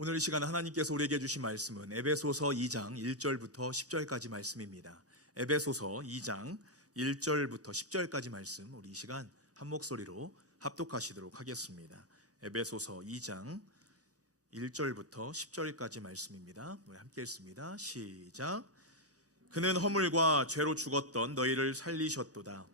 오늘 이 시간 하나님께서 우리에게 주신 말씀은 에베소서 2장 1절부터 10절까지 말씀입니다. 에베소서 2장 1절부터 10절까지 말씀, 우리 이 시간 한 목소리로 합독하시도록 하겠습니다. 에베소서 2장 1절부터 10절까지 말씀입니다. 우리 함께 읽습니다. 시작. 그는 허물과 죄로 죽었던 너희를 살리셨도다.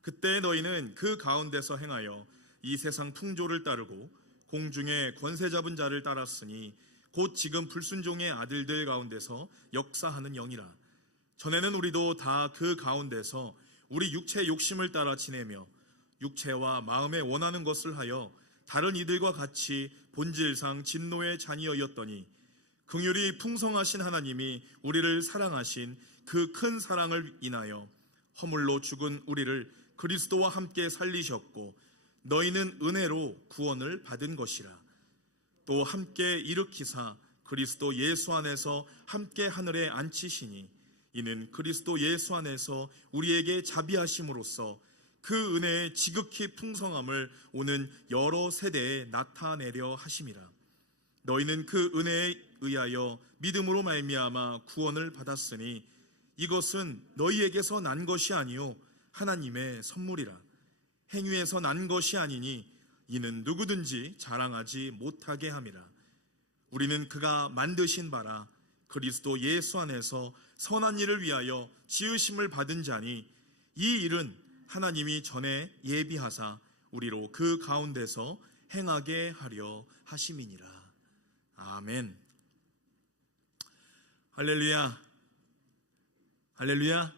그때 너희는 그 가운데서 행하여 이 세상 풍조를 따르고 공중의 권세 잡은 자를 따랐으니 곧 지금 불순종의 아들들 가운데서 역사하는 영이라. 전에는 우리도 다 그 가운데서 우리 육체 욕심을 따라 지내며 육체와 마음에 원하는 것을 하여 다른 이들과 같이 본질상 진노의 자녀였더니 긍휼이 풍성하신 하나님이 우리를 사랑하신 그 큰 사랑을 인하여 허물로 죽은 우리를 그리스도와 함께 살리셨고 너희는 은혜로 구원을 받은 것이라. 또 함께 일으키사 그리스도 예수 안에서 함께 하늘에 앉히시니 이는 그리스도 예수 안에서 우리에게 자비하심으로써 그 은혜의 지극히 풍성함을 오는 여러 세대에 나타내려 하심이라. 너희는 그 은혜에 의하여 믿음으로 말미암아 구원을 받았으니 이것은 너희에게서 난 것이 아니요 하나님의 선물이라. 행위에서 난 것이 아니니 이는 누구든지 자랑하지 못하게 함이라. 우리는 그가 만드신 바라 그리스도 예수 안에서 선한 일을 위하여 지으심을 받은 자니 이 일은 하나님이 전에 예비하사 우리로 그 가운데서 행하게 하려 하심이니라. 아멘. 할렐루야. 할렐루야.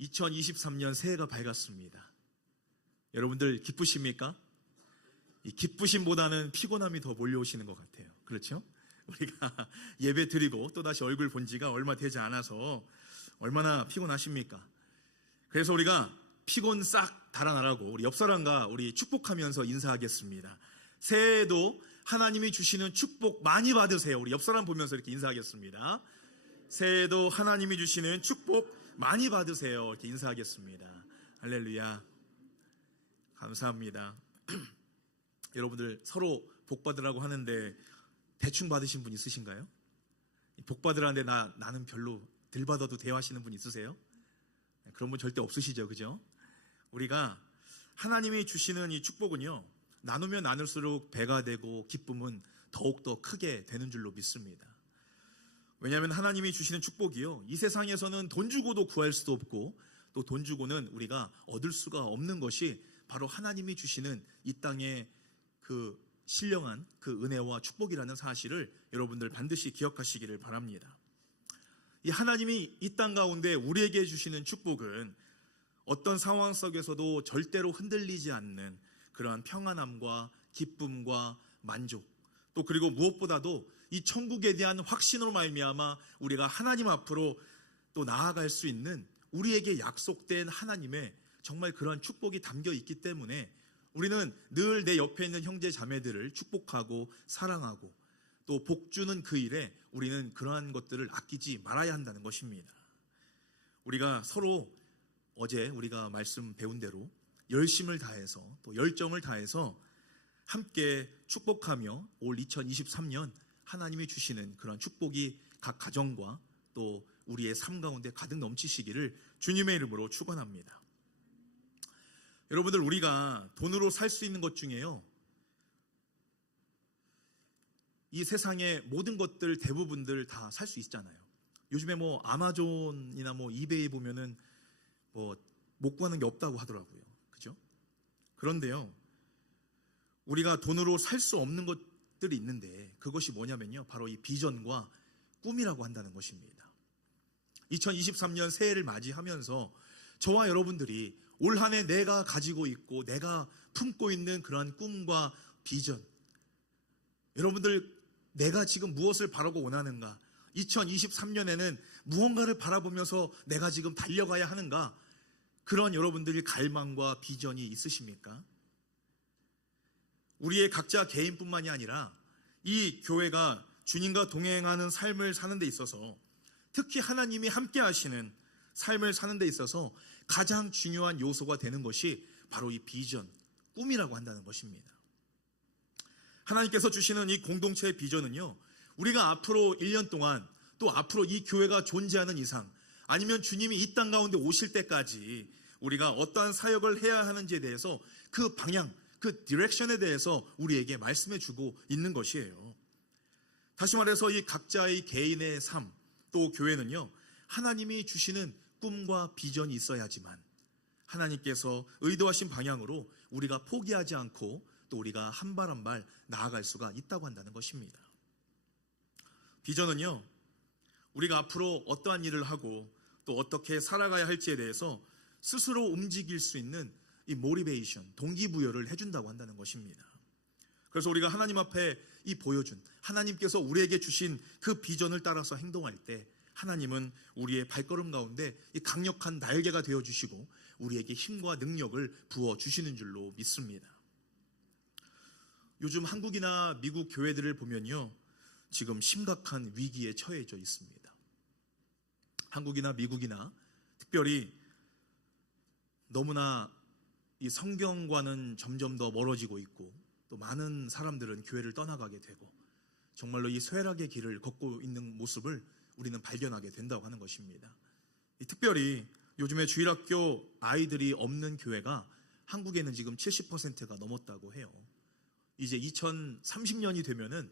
2023년 새해가 밝았습니다. 여러분들 기쁘십니까? 이 기쁘심보다는 피곤함이 더 몰려오시는 것 같아요. 그렇죠? 우리가 예배 드리고 또다시 얼굴 본 지가 얼마 되지 않아서 얼마나 피곤하십니까? 그래서 우리가 피곤 싹 달아나라고 우리 옆 사람과 우리 축복하면서 인사하겠습니다. 새해에도 하나님이 주시는 축복 많이 받으세요. 우리 옆 사람 보면서 이렇게 인사하겠습니다. 새해에도 하나님이 주시는 축복 많이 받으세요. 이렇게 인사하겠습니다. 할렐루야. 감사합니다. 여러분들 서로 복 받으라고 하는데 대충 받으신 분 있으신가요? 복 받으라는데 나는 별로 덜 받아도 돼요 하시는 분 있으세요? 그런 분 절대 없으시죠, 그죠? 우리가 하나님이 주시는 이 축복은요, 나누면 나눌수록 배가 되고 기쁨은 더욱더 크게 되는 줄로 믿습니다. 왜냐하면 하나님이 주시는 축복이요, 이 세상에서는 돈 주고도 구할 수도 없고 또 돈 주고는 우리가 얻을 수가 없는 것이 바로 하나님이 주시는 이 땅의 그 신령한 그 은혜와 축복이라는 사실을 여러분들 반드시 기억하시기를 바랍니다. 이 하나님이 이 땅 가운데 우리에게 주시는 축복은 어떤 상황 속에서도 절대로 흔들리지 않는 그러한 평안함과 기쁨과 만족, 또 그리고 무엇보다도 이 천국에 대한 확신으로 말미암아 우리가 하나님 앞으로 또 나아갈 수 있는 우리에게 약속된 하나님의 정말 그러한 축복이 담겨 있기 때문에 우리는 늘 내 옆에 있는 형제 자매들을 축복하고 사랑하고 또 복주는 그 일에 우리는 그러한 것들을 아끼지 말아야 한다는 것입니다. 우리가 서로 어제 우리가 말씀 배운 대로 열심을 다해서 또 열정을 다해서 함께 축복하며 올 2023년 하나님이 주시는 그런 축복이 각 가정과 또 우리의 삶 가운데 가득 넘치시기를 주님의 이름으로 축원합니다. 여러분들, 우리가 돈으로 살 수 있는 것 중에요, 이 세상의 모든 것들 대부분들 다 살 수 있잖아요. 요즘에 뭐 아마존이나 뭐 이베이 보면은 뭐 못 구하는 게 없다고 하더라고요. 그죠? 그런데요, 우리가 돈으로 살 수 없는 것들이 있는데 그것이 뭐냐면요, 바로 이 비전과 꿈이라고 한다는 것입니다. 2023년 새해를 맞이하면서 저와 여러분들이 올 한 해 내가 가지고 있고 내가 품고 있는 그러한 꿈과 비전, 여러분들 내가 지금 무엇을 바라고 원하는가, 2023년에는 무언가를 바라보면서 내가 지금 달려가야 하는가, 그런 여러분들의 갈망과 비전이 있으십니까? 우리의 각자 개인뿐만이 아니라 이 교회가 주님과 동행하는 삶을 사는 데 있어서, 특히 하나님이 함께 하시는 삶을 사는 데 있어서 가장 중요한 요소가 되는 것이 바로 이 비전, 꿈이라고 한다는 것입니다. 하나님께서 주시는 이 공동체의 비전은요, 우리가 앞으로 1년 동안 또 앞으로 이 교회가 존재하는 이상, 아니면 주님이 이 땅 가운데 오실 때까지 우리가 어떠한 사역을 해야 하는지에 대해서 그 방향, 그 디렉션에 대해서 우리에게 말씀해 주고 있는 것이에요. 다시 말해서 이 각자의 개인의 삶, 또 교회는요, 하나님이 주시는 꿈과 비전이 있어야지만 하나님께서 의도하신 방향으로 우리가 포기하지 않고 또 우리가 한 발 한 발 나아갈 수가 있다고 한다는 것입니다. 비전은요, 우리가 앞으로 어떠한 일을 하고 또 어떻게 살아가야 할지에 대해서 스스로 움직일 수 있는 이 모티베이션, 동기부여를 해준다고 한다는 것입니다. 그래서 우리가 하나님 앞에 이 보여준, 하나님께서 우리에게 주신 그 비전을 따라서 행동할 때 하나님은 우리의 발걸음 가운데 이 강력한 날개가 되어주시고 우리에게 힘과 능력을 부어주시는 줄로 믿습니다. 요즘 한국이나 미국 교회들을 보면요, 지금 심각한 위기에 처해져 있습니다. 한국이나 미국이나 특별히 너무나 이 성경과는 점점 더 멀어지고 있고 또 많은 사람들은 교회를 떠나가게 되고 정말로 이 쇠락의 길을 걷고 있는 모습을 우리는 발견하게 된다고 하는 것입니다. 특별히 요즘에 주일학교 아이들이 없는 교회가 한국에는 지금 70%가 넘었다고 해요. 이제 2030년이 되면은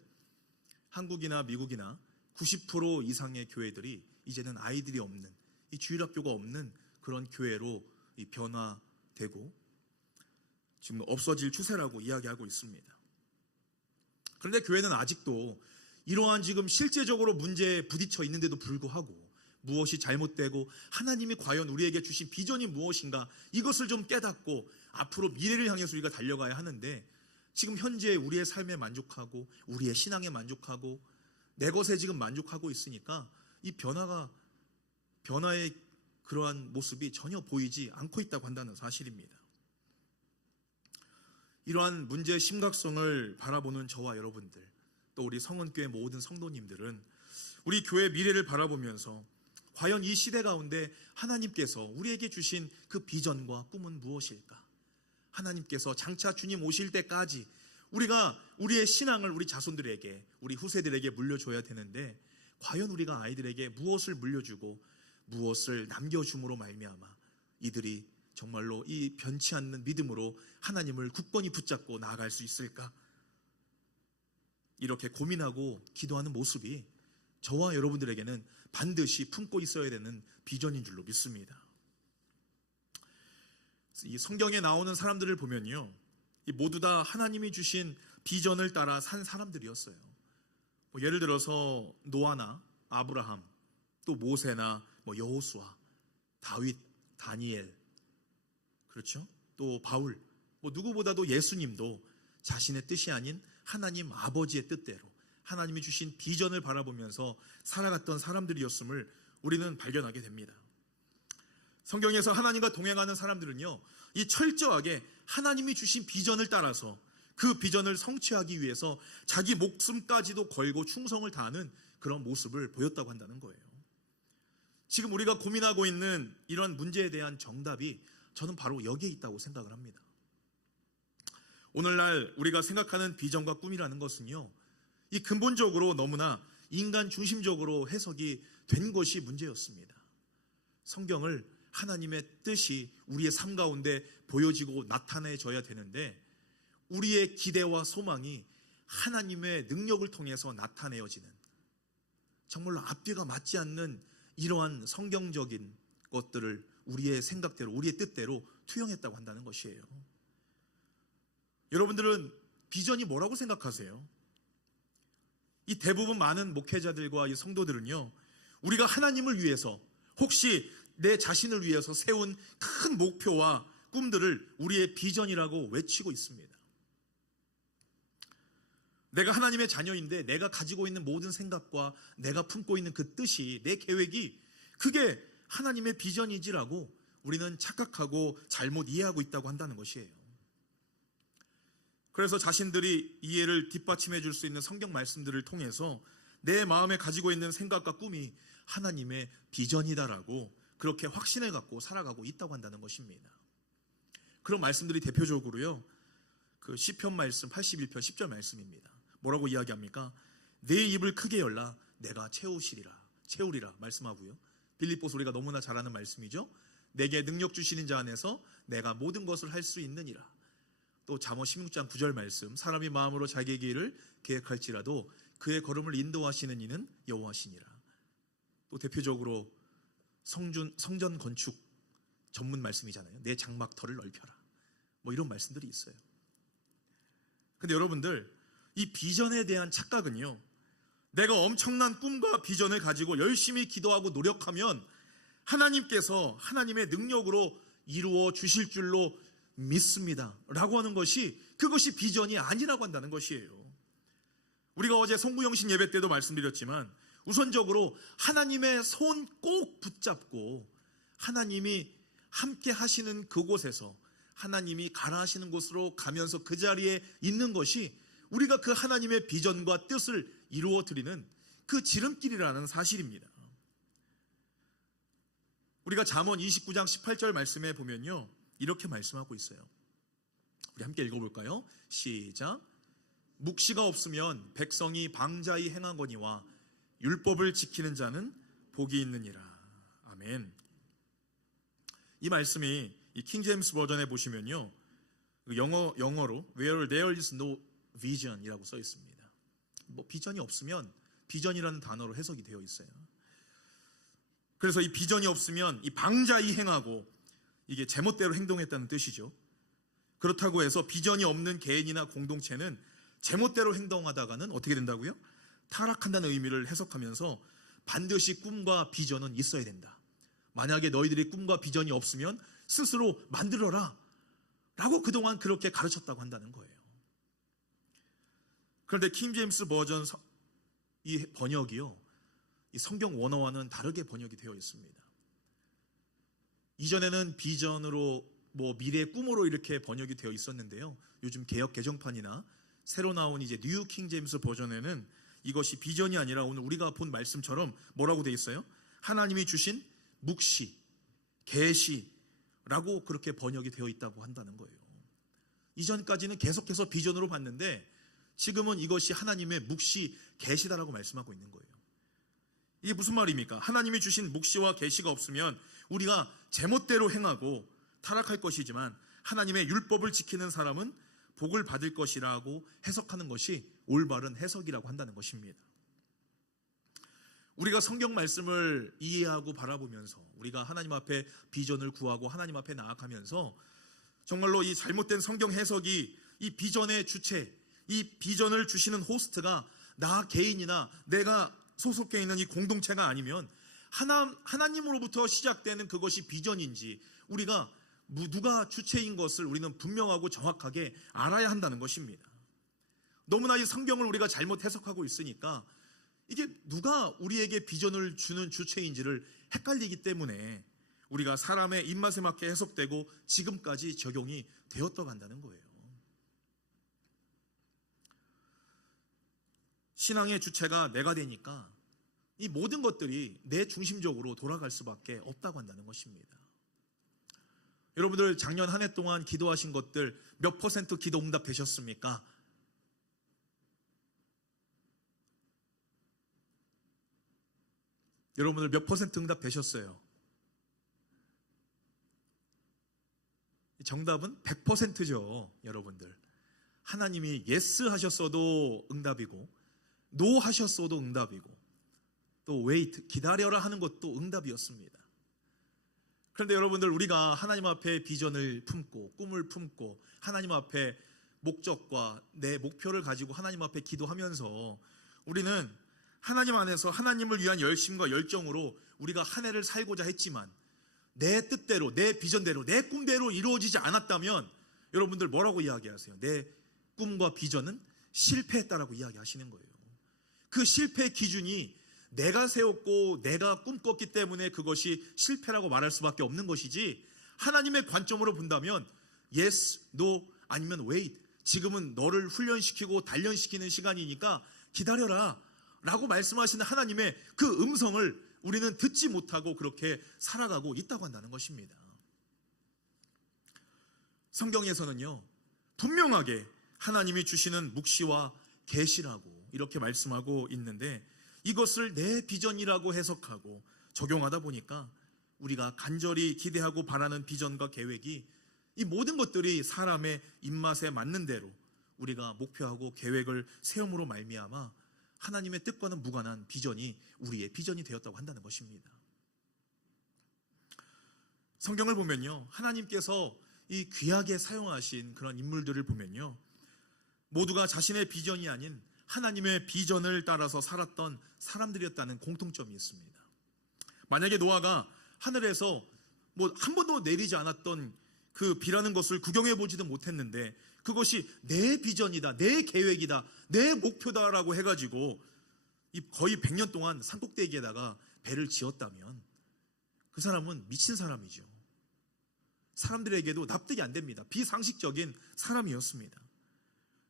한국이나 미국이나 90% 이상의 교회들이 이제는 아이들이 없는, 이 주일학교가 없는 그런 교회로 변화되고 지금 없어질 추세라고 이야기하고 있습니다. 그런데 교회는 아직도 이러한 지금 실제적으로 문제에 부딪혀 있는데도 불구하고 무엇이 잘못되고 하나님이 과연 우리에게 주신 비전이 무엇인가, 이것을 좀 깨닫고 앞으로 미래를 향해서 우리가 달려가야 하는데, 지금 현재 우리의 삶에 만족하고 우리의 신앙에 만족하고 내 것에 지금 만족하고 있으니까 이 변화의 그러한 모습이 전혀 보이지 않고 있다고 한다는 사실입니다. 이러한 문제의 심각성을 바라보는 저와 여러분들, 또 우리 성은교회 모든 성도님들은 우리 교회 미래를 바라보면서 과연 이 시대 가운데 하나님께서 우리에게 주신 그 비전과 꿈은 무엇일까? 하나님께서 장차 주님 오실 때까지 우리가 우리의 신앙을 우리 자손들에게, 우리 후세들에게 물려줘야 되는데, 과연 우리가 아이들에게 무엇을 물려주고 무엇을 남겨줌으로 말미암아 이들이 정말로 이 변치 않는 믿음으로 하나님을 굳건히 붙잡고 나아갈 수 있을까? 이렇게 고민하고 기도하는 모습이 저와 여러분들에게는 반드시 품고 있어야 되는 비전인 줄로 믿습니다. 이 성경에 나오는 사람들을 보면요, 모두 다 하나님이 주신 비전을 따라 산 사람들이었어요. 예를 들어서 노아나 아브라함, 또 모세나 여호수아, 다윗, 다니엘, 그렇죠? 또 바울, 누구보다도 예수님도 자신의 뜻이 아닌 하나님 아버지의 뜻대로 하나님이 주신 비전을 바라보면서 살아갔던 사람들이었음을 우리는 발견하게 됩니다. 성경에서 하나님과 동행하는 사람들은요, 이 철저하게 하나님이 주신 비전을 따라서 그 비전을 성취하기 위해서 자기 목숨까지도 걸고 충성을 다하는 그런 모습을 보였다고 한다는 거예요. 지금 우리가 고민하고 있는 이런 문제에 대한 정답이 저는 바로 여기에 있다고 생각을 합니다. 오늘날 우리가 생각하는 비전과 꿈이라는 것은요, 이 근본적으로 너무나 인간 중심적으로 해석이 된 것이 문제였습니다. 성경을 하나님의 뜻이 우리의 삶 가운데 보여지고 나타내져야 되는데, 우리의 기대와 소망이 하나님의 능력을 통해서 나타내어지는, 정말로 앞뒤가 맞지 않는 이러한 성경적인 것들을 우리의 생각대로, 우리의 뜻대로 투영했다고 한다는 것이에요. 여러분들은 비전이 뭐라고 생각하세요? 이 대부분 많은 목회자들과 이 성도들은요, 우리가 하나님을 위해서, 혹시 내 자신을 위해서 세운 큰 목표와 꿈들을 우리의 비전이라고 외치고 있습니다. 내가 하나님의 자녀인데 내가 가지고 있는 모든 생각과 내가 품고 있는 그 뜻이, 내 계획이 그게 하나님의 비전이지라고 우리는 착각하고 잘못 이해하고 있다고 한다는 것이에요. 그래서 자신들이 이해를 뒷받침해 줄 수 있는 성경 말씀들을 통해서 내 마음에 가지고 있는 생각과 꿈이 하나님의 비전이다라고 그렇게 확신을 갖고 살아가고 있다고 한다는 것입니다. 그런 말씀들이 대표적으로요, 그 시편 말씀 81편 10절 말씀입니다. 뭐라고 이야기합니까? 내 입을 크게 열라 내가 채우리라 말씀하고요. 빌립보서 우리가 너무나 잘 아는 말씀이죠. 내게 능력 주시는 자 안에서 내가 모든 것을 할 수 있느니라. 또 잠언 16장 9절 말씀, 사람이 마음으로 자기의 길을 계획할지라도 그의 걸음을 인도하시는 이는 여호와시니라. 또 대표적으로 성전 건축 전문 말씀이잖아요. 내 장막터를 넓혀라. 뭐 이런 말씀들이 있어요. 근데 여러분들, 이 비전에 대한 착각은요, 내가 엄청난 꿈과 비전을 가지고 열심히 기도하고 노력하면 하나님께서 하나님의 능력으로 이루어 주실 줄로 믿습니다 라고 하는 것이, 그것이 비전이 아니라고 한다는 것이에요. 우리가 어제 송구영신 예배 때도 말씀드렸지만 우선적으로 하나님의 손 꼭 붙잡고 하나님이 함께 하시는 그곳에서 하나님이 가라 하시는 곳으로 가면서 그 자리에 있는 것이 우리가 그 하나님의 비전과 뜻을 이루어 드리는 그 지름길이라는 사실입니다. 우리가 잠언 29장 18절 말씀에 보면요, 이렇게 말씀하고 있어요. 우리 함께 읽어볼까요? 시작. 묵시가 없으면 백성이 방자히 행하거니와 율법을 지키는 자는 복이 있느니라. 아멘. 이 말씀이 이 킹제임스 버전에 보시면요, 영어로 Where there is no vision 이라고 써 있습니다. 뭐 비전이 없으면, 비전이라는 단어로 해석이 되어 있어요. 그래서 이 비전이 없으면 이 방자히 행하고, 이게 제멋대로 행동했다는 뜻이죠. 그렇다고 해서 비전이 없는 개인이나 공동체는 제멋대로 행동하다가는 어떻게 된다고요? 타락한다는 의미를 해석하면서 반드시 꿈과 비전은 있어야 된다. 만약에 너희들이 꿈과 비전이 없으면 스스로 만들어라 라고 그동안 그렇게 가르쳤다고 한다는 거예요. 그런데 킹제임스 버전 이 번역이요, 이 성경 원어와는 다르게 번역이 되어 있습니다. 이전에는 비전으로, 미래의 꿈으로 이렇게 번역이 되어 있었는데요, 요즘 개역 개정판이나 새로 나온 이제 뉴 킹제임스 버전에는 이것이 비전이 아니라 오늘 우리가 본 말씀처럼 뭐라고 되어 있어요? 하나님이 주신 묵시, 계시라고 그렇게 번역이 되어 있다고 한다는 거예요. 이전까지는 계속해서 비전으로 봤는데 지금은 이것이 하나님의 묵시, 계시다라고 말씀하고 있는 거예요. 이게 무슨 말입니까? 하나님이 주신 묵시와 계시가 없으면 우리가 제멋대로 행하고 타락할 것이지만 하나님의 율법을 지키는 사람은 복을 받을 것이라고 해석하는 것이 올바른 해석이라고 한다는 것입니다. 우리가 성경 말씀을 이해하고 바라보면서 우리가 하나님 앞에 비전을 구하고 하나님 앞에 나아가면서 정말로 이 잘못된 성경 해석이 이 비전의 주체, 이 비전을 주시는 호스트가 나 개인이나 내가 소속해 있는 이 공동체가 아니면 하나님으로부터 시작되는 그것이 비전인지 우리가 누가 주체인 것을 우리는 분명하고 정확하게 알아야 한다는 것입니다. 너무나 이 성경을 우리가 잘못 해석하고 있으니까 이게 누가 우리에게 비전을 주는 주체인지를 헷갈리기 때문에 우리가 사람의 입맛에 맞게 해석되고 지금까지 적용이 되었다 간다는 거예요. 신앙의 주체가 내가 되니까 이 모든 것들이 내 중심적으로 돌아갈 수밖에 없다고 한다는 것입니다. 여러분들 작년 한 해 동안 기도하신 것들 몇 % 기도 응답 되셨습니까? 여러분들 몇 % 응답 되셨어요? 정답은 100%죠. 여러분들 하나님이 예스 하셨어도 응답이고 노 하셨어도 응답이고 또 wait 기다려라 하는 것도 응답이었습니다. 그런데 여러분들 우리가 하나님 앞에 비전을 품고 꿈을 품고 하나님 앞에 목적과 내 목표를 가지고 하나님 앞에 기도하면서 우리는 하나님 안에서 하나님을 위한 열심과 열정으로 우리가 한 해를 살고자 했지만 내 뜻대로 내 비전대로 내 꿈대로 이루어지지 않았다면 여러분들 뭐라고 이야기하세요? 내 꿈과 비전은 실패했다라고 이야기하시는 거예요. 그 실패 기준이 내가 세웠고 내가 꿈꿨기 때문에 그것이 실패라고 말할 수밖에 없는 것이지 하나님의 관점으로 본다면 yes, no 아니면 wait 지금은 너를 훈련시키고 단련시키는 시간이니까 기다려라 라고 말씀하시는 하나님의 그 음성을 우리는 듣지 못하고 그렇게 살아가고 있다고 한다는 것입니다. 성경에서는요 분명하게 하나님이 주시는 묵시와 계시라고 이렇게 말씀하고 있는데, 이것을 내 비전이라고 해석하고 적용하다 보니까 우리가 간절히 기대하고 바라는 비전과 계획이, 이 모든 것들이 사람의 입맛에 맞는 대로 우리가 목표하고 계획을 세움으로 말미암아 하나님의 뜻과는 무관한 비전이 우리의 비전이 되었다고 한다는 것입니다. 성경을 보면요, 하나님께서 이 귀하게 사용하신 그런 인물들을 보면요, 모두가 자신의 비전이 아닌 하나님의 비전을 따라서 살았던 사람들이었다는 공통점이 있습니다. 만약에 노아가 하늘에서 한 번도 내리지 않았던 그 비라는 것을 구경해 보지도 못했는데, 그것이 내 비전이다, 내 계획이다, 내 목표다라고 해가지고 거의 100년 동안 산꼭대기에다가 배를 지었다면 그 사람은 미친 사람이죠. 사람들에게도 납득이 안 됩니다. 비상식적인 사람이었습니다.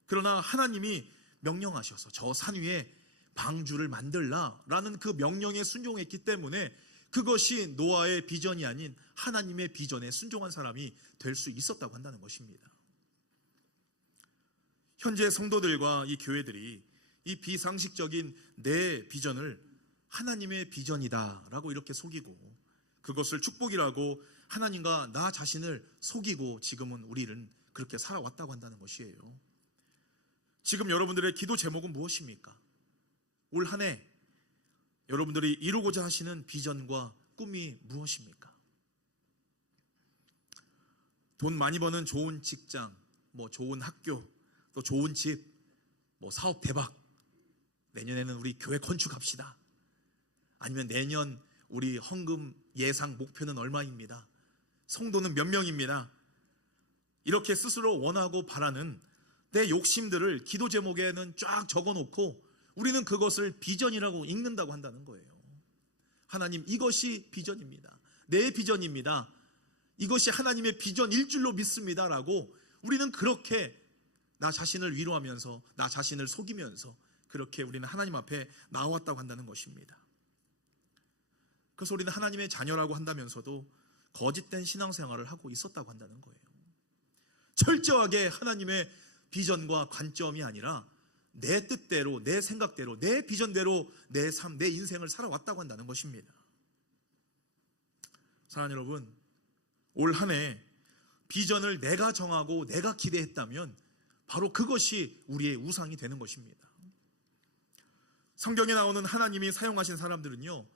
그러나 하나님이 명령하셔서 저 산 위에 방주를 만들라라는 그 명령에 순종했기 때문에 그것이 노아의 비전이 아닌 하나님의 비전에 순종한 사람이 될 수 있었다고 한다는 것입니다. 현재 성도들과 이 교회들이 이 비상식적인 내 비전을 하나님의 비전이다라고 이렇게 속이고, 그것을 축복이라고 하나님과 나 자신을 속이고 지금은 우리는 그렇게 살아왔다고 한다는 것이에요. 지금 여러분들의 기도 제목은 무엇입니까? 올 한 해 여러분들이 이루고자 하시는 비전과 꿈이 무엇입니까? 돈 많이 버는 좋은 직장, 좋은 학교, 또 좋은 집, 사업 대박, 내년에는 우리 교회 건축합시다. 아니면 내년 우리 헌금 예상 목표는 얼마입니다. 성도는 몇 명입니다. 이렇게 스스로 원하고 바라는 내 욕심들을 기도 제목에는 쫙 적어놓고 우리는 그것을 비전이라고 읽는다고 한다는 거예요. 하나님, 이것이 비전입니다. 내 비전입니다. 이것이 하나님의 비전일 줄로 믿습니다라고 우리는 그렇게 나 자신을 위로하면서 나 자신을 속이면서 그렇게 우리는 하나님 앞에 나왔다고 한다는 것입니다. 그래서 우리는 하나님의 자녀라고 한다면서도 거짓된 신앙생활을 하고 있었다고 한다는 거예요. 철저하게 하나님의 비전과 관점이 아니라 내 뜻대로, 내 생각대로, 내 비전대로 내 삶, 내 인생을 살아왔다고 한다는 것입니다. 사랑하는 여러분, 올 한 해 비전을 내가 정하고 내가 기대했다면 바로 그것이 우리의 우상이 되는 것입니다. 성경에 나오는 하나님이 사용하신 사람들은요,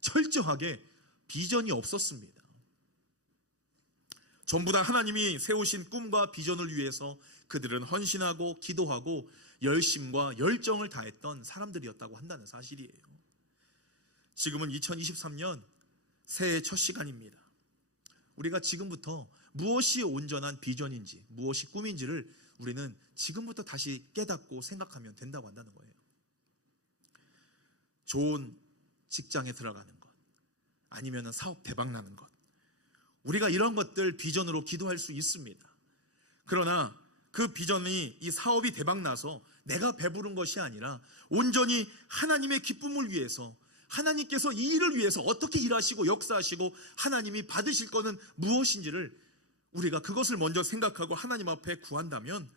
철저하게 비전이 없었습니다. 전부 다 하나님이 세우신 꿈과 비전을 위해서 그들은 헌신하고 기도하고 열심과 열정을 다했던 사람들이었다고 한다는 사실이에요. 지금은 2023년 새해 첫 시간입니다. 우리가 지금부터 무엇이 온전한 비전인지, 무엇이 꿈인지를 우리는 지금부터 다시 깨닫고 생각하면 된다고 한다는 거예요. 좋은 직장에 들어가는 것, 아니면 사업 대박 나는 것, 우리가 이런 것들 비전으로 기도할 수 있습니다. 그러나 그 비전이, 이 사업이 대박 나서 내가 배부른 것이 아니라 온전히 하나님의 기쁨을 위해서, 하나님께서 이 일을 위해서 어떻게 일하시고 역사하시고 하나님이 받으실 거는 무엇인지를 우리가 그것을 먼저 생각하고 하나님 앞에 구한다면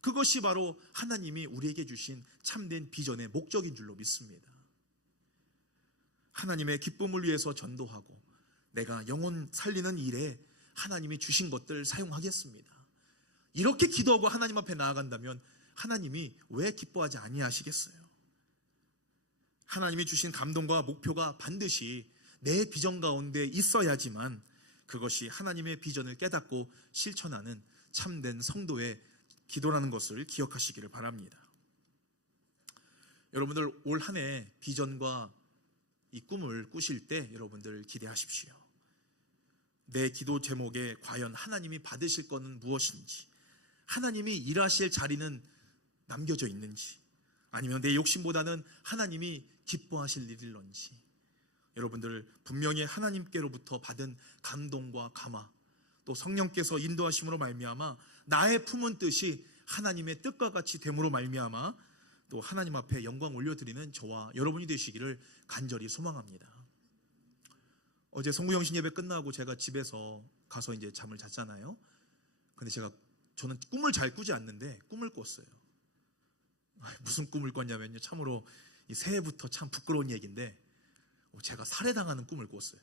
그것이 바로 하나님이 우리에게 주신 참된 비전의 목적인 줄로 믿습니다. 하나님의 기쁨을 위해서 전도하고 내가 영혼 살리는 일에 하나님이 주신 것들 사용하겠습니다. 이렇게 기도하고 하나님 앞에 나아간다면 하나님이 왜 기뻐하지 아니하시겠어요? 하나님이 주신 감동과 목표가 반드시 내 비전 가운데 있어야지만 그것이 하나님의 비전을 깨닫고 실천하는 참된 성도의 기도라는 것을 기억하시기를 바랍니다. 여러분들 올 한 해 비전과 이 꿈을 꾸실 때 여러분들 기대하십시오. 내 기도 제목에 과연 하나님이 받으실 것은 무엇인지, 하나님이 일하실 자리는 남겨져 있는지, 아니면 내 욕심보다는 하나님이 기뻐하실 일일런지, 여러분들 분명히 하나님께로부터 받은 감동과 감화, 또 성령께서 인도하심으로 말미암아 나의 품은 뜻이 하나님의 뜻과 같이 됨으로 말미암아 또 하나님 앞에 영광 올려드리는 저와 여러분이 되시기를 간절히 소망합니다. 어제 성구영신 예배 끝나고 제가 집에서 가서 이제 잠을 잤잖아요. 근데 제가 저는 꿈을 잘 꾸지 않는데 꿈을 꿨어요. 무슨 꿈을 꿨냐면요, 참으로 이 새해부터 참 부끄러운 얘기인데 제가 살해당하는 꿈을 꿨어요.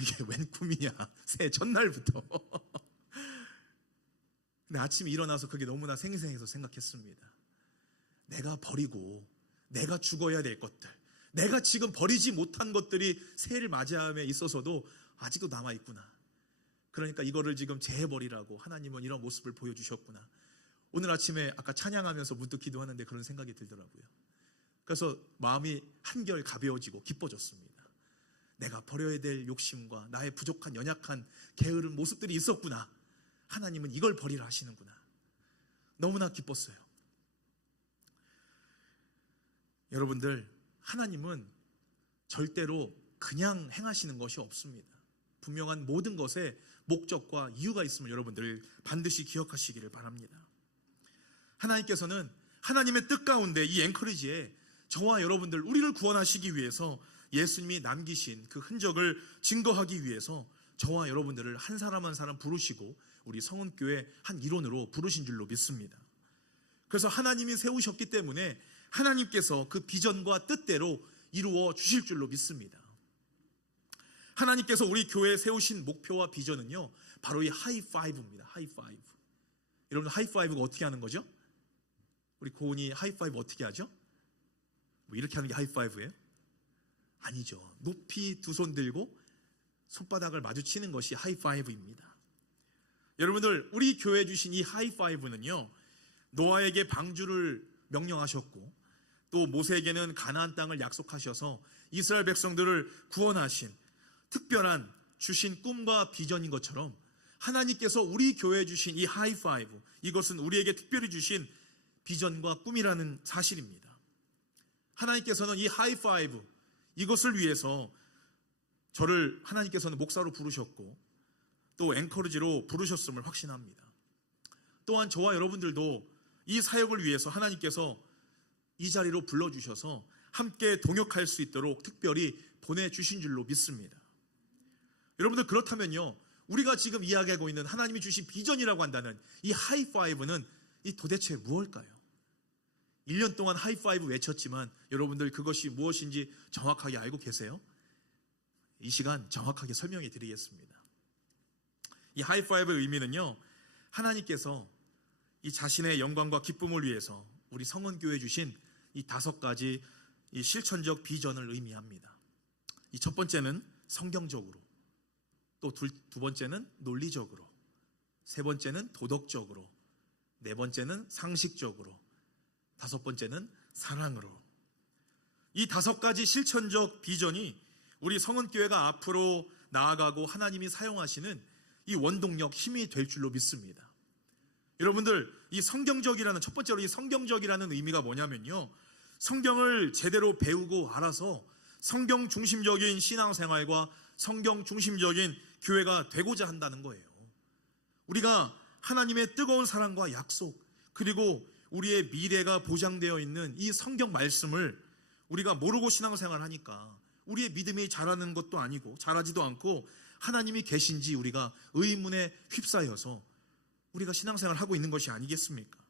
이게 웬 꿈이냐, 새해 첫날부터. 근데 아침에 일어나서 그게 너무나 생생해서 생각했습니다. 내가 버리고 내가 죽어야 될 것들, 내가 지금 버리지 못한 것들이 새해를 맞이함에 있어서도 아직도 남아있구나. 그러니까 이거를 지금 재해버리라고 하나님은 이런 모습을 보여주셨구나. 오늘 아침에 아까 찬양하면서 문득 기도하는데 그런 생각이 들더라고요. 그래서 마음이 한결 가벼워지고 기뻐졌습니다. 내가 버려야 될 욕심과 나의 부족한 연약한 게으른 모습들이 있었구나. 하나님은 이걸 버리라 하시는구나. 너무나 기뻤어요. 여러분들, 하나님은 절대로 그냥 행하시는 것이 없습니다. 분명한 모든 것에 목적과 이유가 있음을 여러분들 반드시 기억하시기를 바랍니다. 하나님께서는 하나님의 뜻 가운데 이 앵커리지에 저와 여러분들, 우리를 구원하시기 위해서 예수님이 남기신 그 흔적을 증거하기 위해서 저와 여러분들을 한 사람 한 사람 부르시고 우리 성은교회 한 일원으로 부르신 줄로 믿습니다. 그래서 하나님이 세우셨기 때문에 하나님께서 그 비전과 뜻대로 이루어 주실 줄로 믿습니다. 하나님께서 우리 교회에 세우신 목표와 비전은요, 바로 이 하이파이브입니다. 하이파이브. 여러분, 하이파이브가 어떻게 하는 거죠? 우리 고은이 하이파이브 어떻게 하죠? 뭐 이렇게 하는 게 하이파이브예요? 아니죠. 높이 두 손 들고 손바닥을 마주치는 것이 하이파이브입니다. 여러분들, 우리 교회에 주신 이 하이파이브는요, 노아에게 방주를 명령하셨고 또 모세에게는 가나안 땅을 약속하셔서 이스라엘 백성들을 구원하신 특별한 주신 꿈과 비전인 것처럼 하나님께서 우리 교회에 주신 이 하이파이브, 이것은 우리에게 특별히 주신 비전과 꿈이라는 사실입니다. 하나님께서는 이 하이파이브, 이것을 위해서 저를 하나님께서는 목사로 부르셨고 또 앵커리지로 부르셨음을 확신합니다. 또한 저와 여러분들도 이 사역을 위해서 하나님께서 이 자리로 불러주셔서 함께 동역할 수 있도록 특별히 보내주신 줄로 믿습니다. 여러분들, 그렇다면요, 우리가 지금 이야기하고 있는 하나님이 주신 비전이라고 한다는 이 하이파이브는 이 도대체 무엇일까요? 1년 동안 하이파이브 외쳤지만 여러분들 그것이 무엇인지 정확하게 알고 계세요? 이 시간 정확하게 설명해 드리겠습니다. 이 하이파이브의 의미는요, 하나님께서 이 자신의 영광과 기쁨을 위해서 우리 성원교회에 주신 이 5가지 이 실천적 비전을 의미합니다. 이 첫 번째는 성경적으로, 또 두 번째는 논리적으로, 세 번째는 도덕적으로, 네 번째는 상식적으로, 5번째는 사랑으로. 이 5가지 실천적 비전이 우리 성은교회가 앞으로 나아가고 하나님이 사용하시는 이 원동력, 힘이 될 줄로 믿습니다. 여러분들, 이 성경적이라는, 첫 번째로 이 성경적이라는 의미가 뭐냐면요, 성경을 제대로 배우고 알아서 성경 중심적인 신앙생활과 성경 중심적인 교회가 되고자 한다는 거예요. 우리가 하나님의 뜨거운 사랑과 약속, 그리고 우리의 미래가 보장되어 있는 이 성경 말씀을 우리가 모르고 신앙생활을 하니까 우리의 믿음이 자라는 것도 아니고 자라지도 않고 하나님이 계신지 우리가 의문에 휩싸여서 우리가 신앙생활을 하고 있는 것이 아니겠습니까?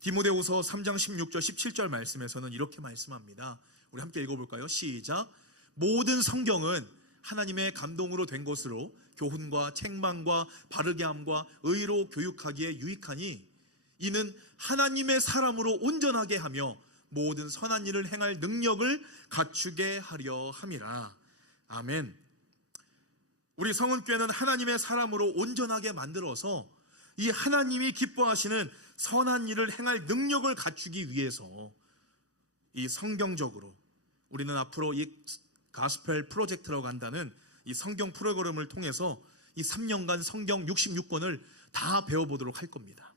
디모데후서 3장 16절 17절 말씀에서는 이렇게 말씀합니다. 우리 함께 읽어볼까요? 시작. 모든 성경은 하나님의 감동으로 된 것으로 교훈과 책망과 바르게 함과 의로 교육하기에 유익하니 이는 하나님의 사람으로 온전하게 하며 모든 선한 일을 행할 능력을 갖추게 하려 함이라. 아멘. 우리 성은교회는 하나님의 사람으로 온전하게 만들어서 이 하나님이 기뻐하시는 선한 일을 행할 능력을 갖추기 위해서 이 성경적으로 우리는 앞으로 이 가스펠 프로젝트라고 한다는 이 성경 프로그램을 통해서 이 3년간 성경 66권을 다 배워보도록 할 겁니다.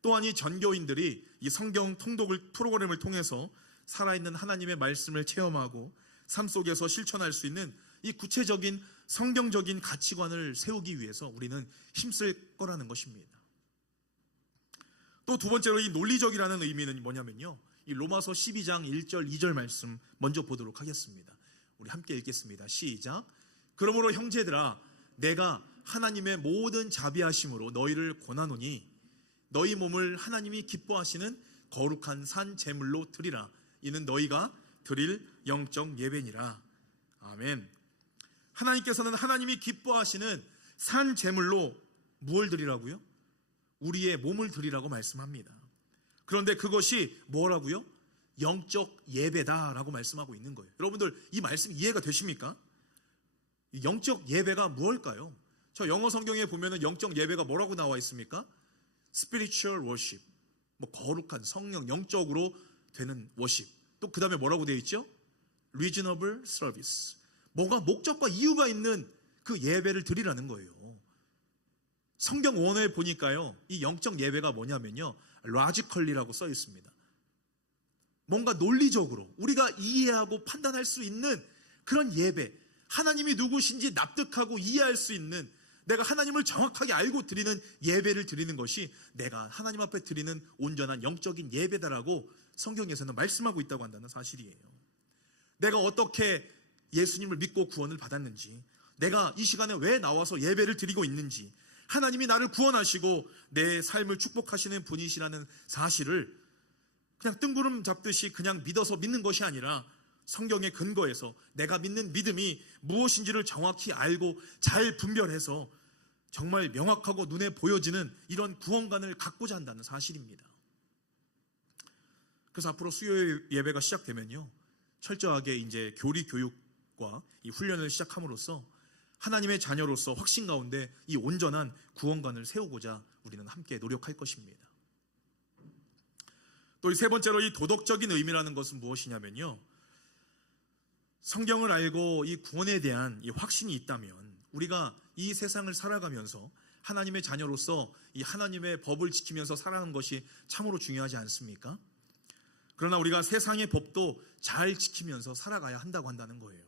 또한 이 전교인들이 이 성경 통독을 프로그램을 통해서 살아있는 하나님의 말씀을 체험하고 삶 속에서 실천할 수 있는 이 구체적인 성경적인 가치관을 세우기 위해서 우리는 힘쓸 거라는 것입니다. 또 두 번째로 이 논리적이라는 의미는 뭐냐면요, 이 로마서 12장 1절 2절 말씀 먼저 보도록 하겠습니다. 우리 함께 읽겠습니다. 시작. 그러므로 형제들아, 내가 하나님의 모든 자비하심으로 너희를 권하노니 너희 몸을 하나님이 기뻐하시는 거룩한 산 제물로 드리라. 이는 너희가 드릴 영적 예배니라. 아멘. 하나님께서는 하나님이 기뻐하시는 산 제물로 무엇을 드리라고요? 우리의 몸을 드리라고 말씀합니다. 그런데 그것이 뭐라고요? 영적 예배다라고 말씀하고 있는 거예요. 여러분들 이 말씀 이해가 되십니까? 영적 예배가 무엇일까요? 저 영어 성경에 보면은 영적 예배가 뭐라고 나와 있습니까? Spiritual worship, 거룩한 성령, 영적으로 되는 워십. 또 그 다음에 뭐라고 되어 있죠? Reasonable service. 뭐가 목적과 이유가 있는 그 예배를 드리라는 거예요. 성경 원어에 보니까요, 이 영적 예배가 뭐냐면요, logically라고 써 있습니다. 뭔가 논리적으로 우리가 이해하고 판단할 수 있는 그런 예배, 하나님이 누구신지 납득하고 이해할 수 있는, 내가 하나님을 정확하게 알고 드리는 예배를 드리는 것이 내가 하나님 앞에 드리는 온전한 영적인 예배다라고 성경에서는 말씀하고 있다고 한다는 사실이에요. 내가 어떻게 예수님을 믿고 구원을 받았는지, 내가 이 시간에 왜 나와서 예배를 드리고 있는지, 하나님이 나를 구원하시고 내 삶을 축복하시는 분이시라는 사실을 그냥 뜬구름 잡듯이 그냥 믿어서 믿는 것이 아니라 성경에 근거해서 내가 믿는 믿음이 무엇인지를 정확히 알고 잘 분별해서 정말 명확하고 눈에 보여지는 이런 구원관을 갖고자 한다는 사실입니다. 그래서 앞으로 수요 예배가 시작되면요, 철저하게 이제 교리 교육과 이 훈련을 시작함으로써 하나님의 자녀로서 확신 가운데 이 온전한 구원관을 세우고자 우리는 함께 노력할 것입니다. 또 이 세 번째로 이 도덕적인 의미라는 것은 무엇이냐면요, 성경을 알고 이 구원에 대한 이 확신이 있다면 우리가 이 세상을 살아가면서 하나님의 자녀로서 이 하나님의 법을 지키면서 살아가는 것이 참으로 중요하지 않습니까? 그러나 우리가 세상의 법도 잘 지키면서 살아가야 한다고 한다는 거예요.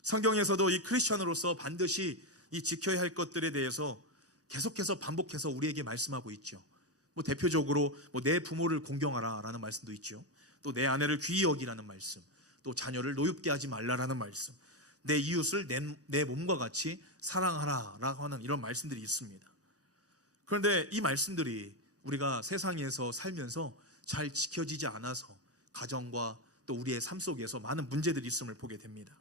성경에서도 이 크리스천으로서 반드시 이 지켜야 할 것들에 대해서 계속해서 반복해서 우리에게 말씀하고 있죠. 대표적으로 내 부모를 공경하라 라는 말씀도 있죠. 또 내 아내를 귀히 여기라는 말씀, 또 자녀를 노엽게 하지 말라라는 말씀, 내 이웃을 내 몸과 같이 사랑하라 라고 하는 이런 말씀들이 있습니다. 그런데 이 말씀들이 우리가 세상에서 살면서 잘 지켜지지 않아서 가정과 또 우리의 삶 속에서 많은 문제들이 있음을 보게 됩니다.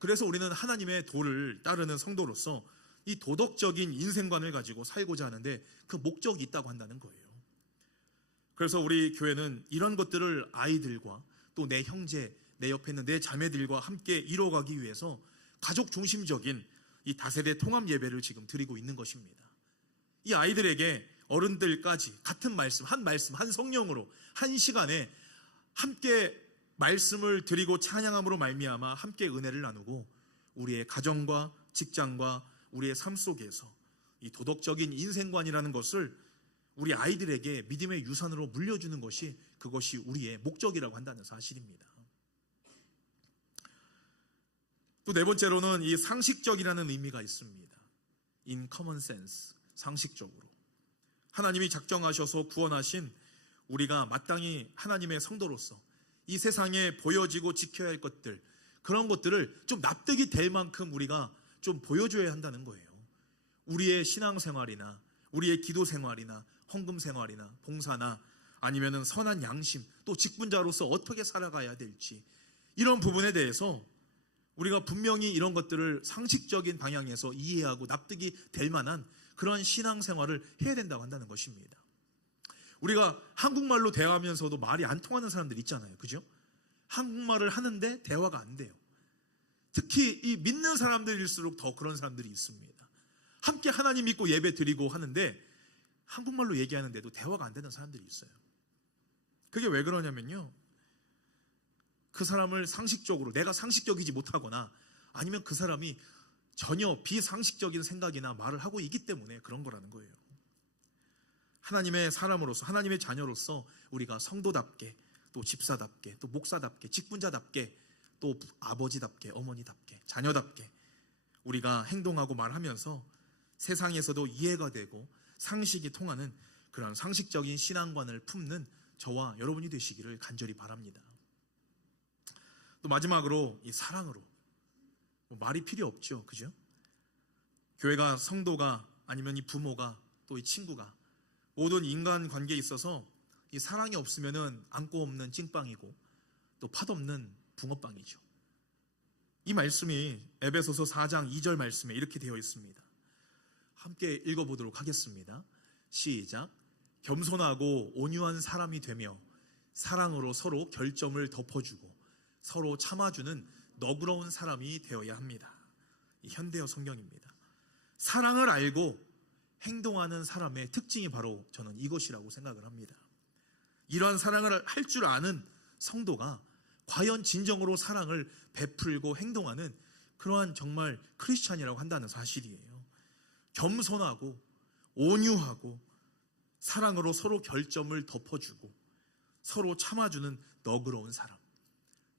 그래서 우리는 하나님의 도를 따르는 성도로서 이 도덕적인 인생관을 가지고 살고자 하는데 그 목적이 있다고 한다는 거예요. 그래서 우리 교회는 이런 것들을 아이들과 또 내 형제, 내 옆에 있는 내 자매들과 함께 이뤄가기 위해서 가족 중심적인 이 다세대 통합 예배를 지금 드리고 있는 것입니다. 이 아이들에게 어른들까지 같은 말씀, 한 성령으로 한 시간에 함께 말씀을 드리고 찬양함으로 말미암아 함께 은혜를 나누고 우리의 가정과 직장과 우리의 삶 속에서 이 도덕적인 인생관이라는 것을 우리 아이들에게 믿음의 유산으로 물려주는 것이, 그것이 우리의 목적이라고 한다는 사실입니다. 또 네 번째로는 이 상식적이라는 의미가 있습니다. In common sense, 상식적으로 하나님이 작정하셔서 구원하신 우리가 마땅히 하나님의 성도로서 이 세상에 보여지고 지켜야 할 것들, 그런 것들을 좀 납득이 될 만큼 우리가 좀 보여줘야 한다는 거예요. 우리의 신앙생활이나 우리의 기도생활이나 헌금생활이나 봉사나 아니면은 선한 양심, 또 직분자로서 어떻게 살아가야 될지, 이런 부분에 대해서 우리가 분명히 이런 것들을 상식적인 방향에서 이해하고 납득이 될 만한 그런 신앙생활을 해야 된다고 한다는 것입니다. 우리가 한국말로 대화하면서도 말이 안 통하는 사람들 있잖아요. 그죠? 한국말을 하는데 대화가 안 돼요. 특히 이 믿는 사람들일수록 더 그런 사람들이 있습니다. 함께 하나님 믿고 예배 드리고 하는데 한국말로 얘기하는데도 대화가 안 되는 사람들이 있어요. 그게 왜 그러냐면요, 그 사람을 상식적으로, 내가 상식적이지 못하거나 아니면 그 사람이 전혀 비상식적인 생각이나 말을 하고 있기 때문에 그런 거라는 거예요. 하나님의 사람으로서, 하나님의 자녀로서 우리가 성도답게, 또 집사답게, 또 목사답게, 직분자답게, 또 아버지답게, 어머니답게, 자녀답게 우리가 행동하고 말하면서 세상에서도 이해가 되고 상식이 통하는 그런 상식적인 신앙관을 품는 저와 여러분이 되시기를 간절히 바랍니다. 또 마지막으로 이 사랑으로, 말이 필요 없죠. 그죠? 교회가, 성도가, 아니면 이 부모가, 또 이 친구가, 모든 인간 관계에 있어서 이 사랑이 없으면은 안고 없는 찐빵이고 또 팥없는 붕어빵이죠. 이 말씀이 에베소서 4장 2절 말씀에 이렇게 되어 있습니다. 함께 읽어보도록 하겠습니다. 시작. 겸손하고 온유한 사람이 되며 사랑으로 서로 결점을 덮어주고 서로 참아주는 너그러운 사람이 되어야 합니다. 이 현대어 성경입니다. 사랑을 알고 행동하는 사람의 특징이 바로 저는 이것이라고 생각을 합니다. 이러한 사랑을 할 줄 아는 성도가 과연 진정으로 사랑을 베풀고 행동하는 그러한 정말 크리스찬이라고 한다는 사실이에요. 겸손하고 온유하고 사랑으로 서로 결점을 덮어주고 서로 참아주는 너그러운 사람,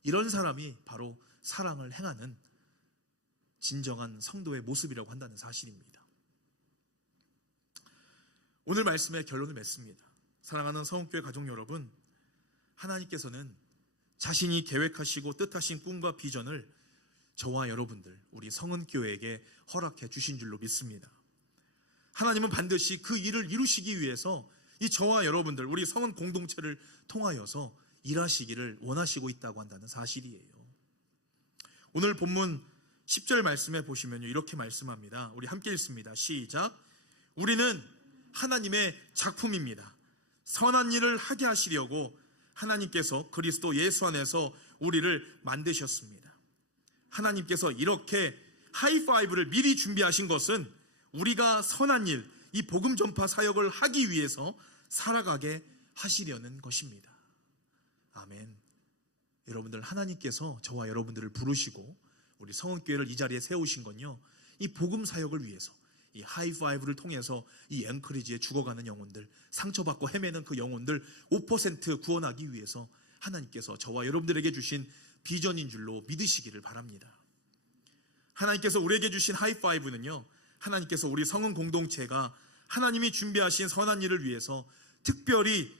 이런 사람이 바로 사랑을 행하는 진정한 성도의 모습이라고 한다는 사실입니다. 오늘 말씀의 결론을 맺습니다. 사랑하는 성은교회 가족 여러분, 하나님께서는 자신이 계획하시고 뜻하신 꿈과 비전을 저와 여러분들, 우리 성은교회에게 허락해 주신 줄로 믿습니다. 하나님은 반드시 그 일을 이루시기 위해서 이 저와 여러분들, 우리 성은 공동체를 통하여서 일하시기를 원하시고 있다고 한다는 사실이에요. 오늘 본문 10절 말씀에 보시면 이렇게 말씀합니다. 우리 함께 읽습니다. 시작. 우리는 하나님의 작품입니다. 선한 일을 하게 하시려고 하나님께서 그리스도 예수 안에서 우리를 만드셨습니다. 하나님께서 이렇게 하이파이브를 미리 준비하신 것은 우리가 선한 일, 이 복음 전파 사역을 하기 위해서 살아가게 하시려는 것입니다. 아멘. 여러분들, 하나님께서 저와 여러분들을 부르시고 우리 성은교회를 이 자리에 세우신 건요, 이 복음 사역을 위해서, 이 하이파이브를 통해서 이 앵커리지에 죽어가는 영혼들, 상처받고 헤매는 그 영혼들 5% 구원하기 위해서 하나님께서 저와 여러분들에게 주신 비전인 줄로 믿으시기를 바랍니다. 하나님께서 우리에게 주신 하이파이브는요, 하나님께서 우리 성은 공동체가 하나님이 준비하신 선한 일을 위해서 특별히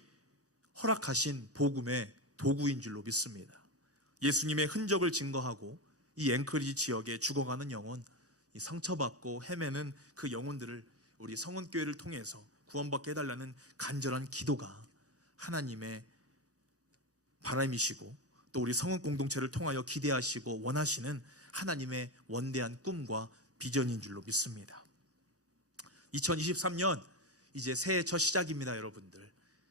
허락하신 복음의 도구인 줄로 믿습니다. 예수님의 흔적을 증거하고 이 앵커리지 지역에 죽어가는 영혼, 이 상처받고 헤매는 그 영혼들을 우리 성은교회를 통해서 구원받게 해달라는 간절한 기도가 하나님의 바람이시고 또 우리 성은 공동체를 통하여 기대하시고 원하시는 하나님의 원대한 꿈과 비전인 줄로 믿습니다. 2023년 이제 새해 첫 시작입니다. 여러분들,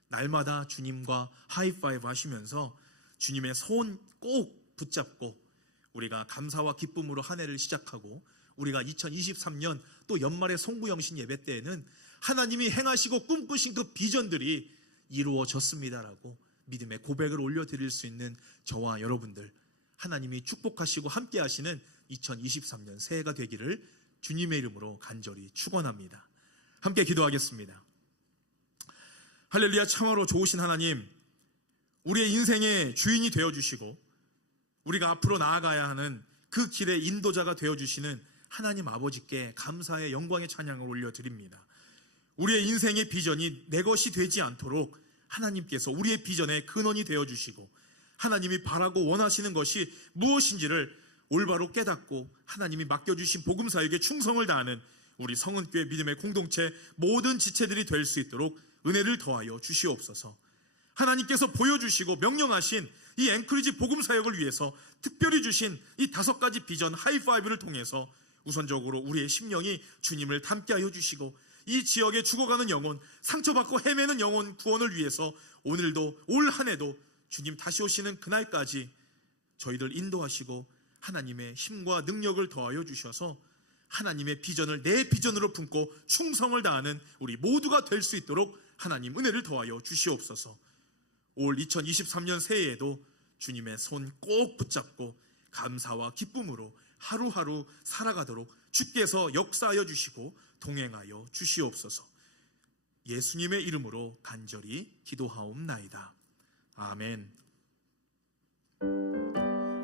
날마다 주님과 하이파이브 하시면서 주님의 손 꼭 붙잡고 우리가 감사와 기쁨으로 한 해를 시작하고, 우리가 2023년 또 연말의 송구영신 예배 때에는 하나님이 행하시고 꿈꾸신 그 비전들이 이루어졌습니다라고 믿음의 고백을 올려드릴 수 있는 저와 여러분들, 하나님이 축복하시고 함께 하시는 2023년 새해가 되기를 주님의 이름으로 간절히 축원합니다. 함께 기도하겠습니다. 할렐루야. 참으로 좋으신 하나님, 우리의 인생의 주인이 되어주시고 우리가 앞으로 나아가야 하는 그 길의 인도자가 되어주시는 하나님 아버지께 감사의 영광의 찬양을 올려드립니다. 우리의 인생의 비전이 내 것이 되지 않도록 하나님께서 우리의 비전의 근원이 되어주시고 하나님이 바라고 원하시는 것이 무엇인지를 올바로 깨닫고 하나님이 맡겨주신 복음사역에 충성을 다하는 우리 성은교회 믿음의 공동체 모든 지체들이 될 수 있도록 은혜를 더하여 주시옵소서. 하나님께서 보여주시고 명령하신 이 앵커리지 복음사역을 위해서 특별히 주신 이 5가지 비전 하이파이브를 통해서 우선적으로 우리의 심령이 주님을 닮게 하여 주시고 이 지역에 죽어가는 영혼, 상처받고 헤매는 영혼 구원을 위해서 오늘도 올 한 해도 주님 다시 오시는 그날까지 저희들 인도하시고 하나님의 힘과 능력을 더하여 주셔서 하나님의 비전을 내 비전으로 품고 충성을 다하는 우리 모두가 될 수 있도록 하나님 은혜를 더하여 주시옵소서. 올 2023년 새해에도 주님의 손 꼭 붙잡고 감사와 기쁨으로 하루하루 살아가도록 주께서 역사하여 주시고 동행하여 주시옵소서. 예수님의 이름으로 간절히 기도하옵나이다. 아멘.